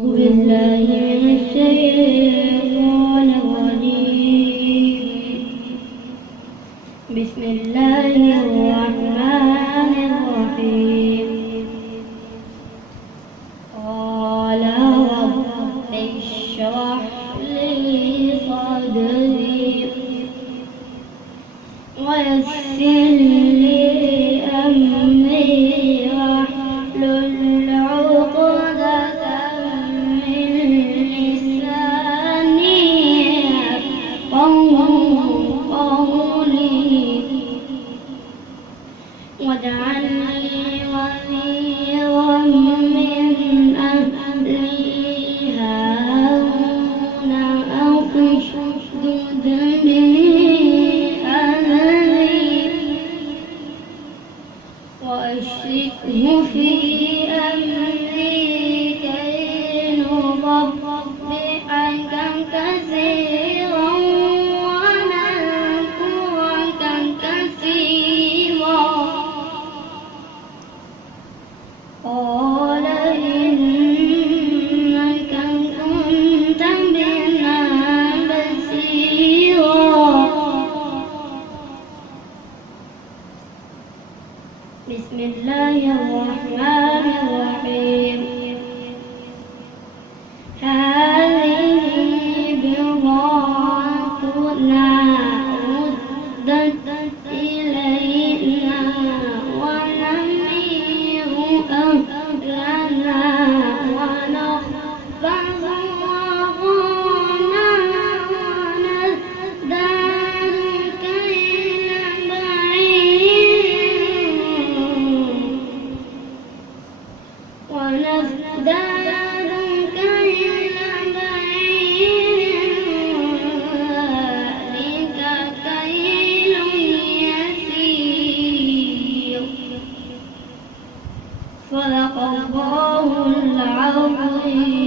بالله من الشيطان الرجيم. بسم الله الرحمن الرحيم. قال رب اشرح لي صدري ويسر لي أمري واحلل عقدة من لساني يفقهوا قولي واجعل لي وزيرا من أهلي هارون أشدد به أزري وأشركه في أمري كي نسبحك كثيرا ونذكرك كثيرا. قال إنك كنت بنا بصيرا. بسم الله الرحمن الرحيم. هذه بضاعتنا ردت إلينا ونمير أهلنا ونخفض ورانا ونزداد كيل بعير ذلك كيل يسير. صدق الله العظيم.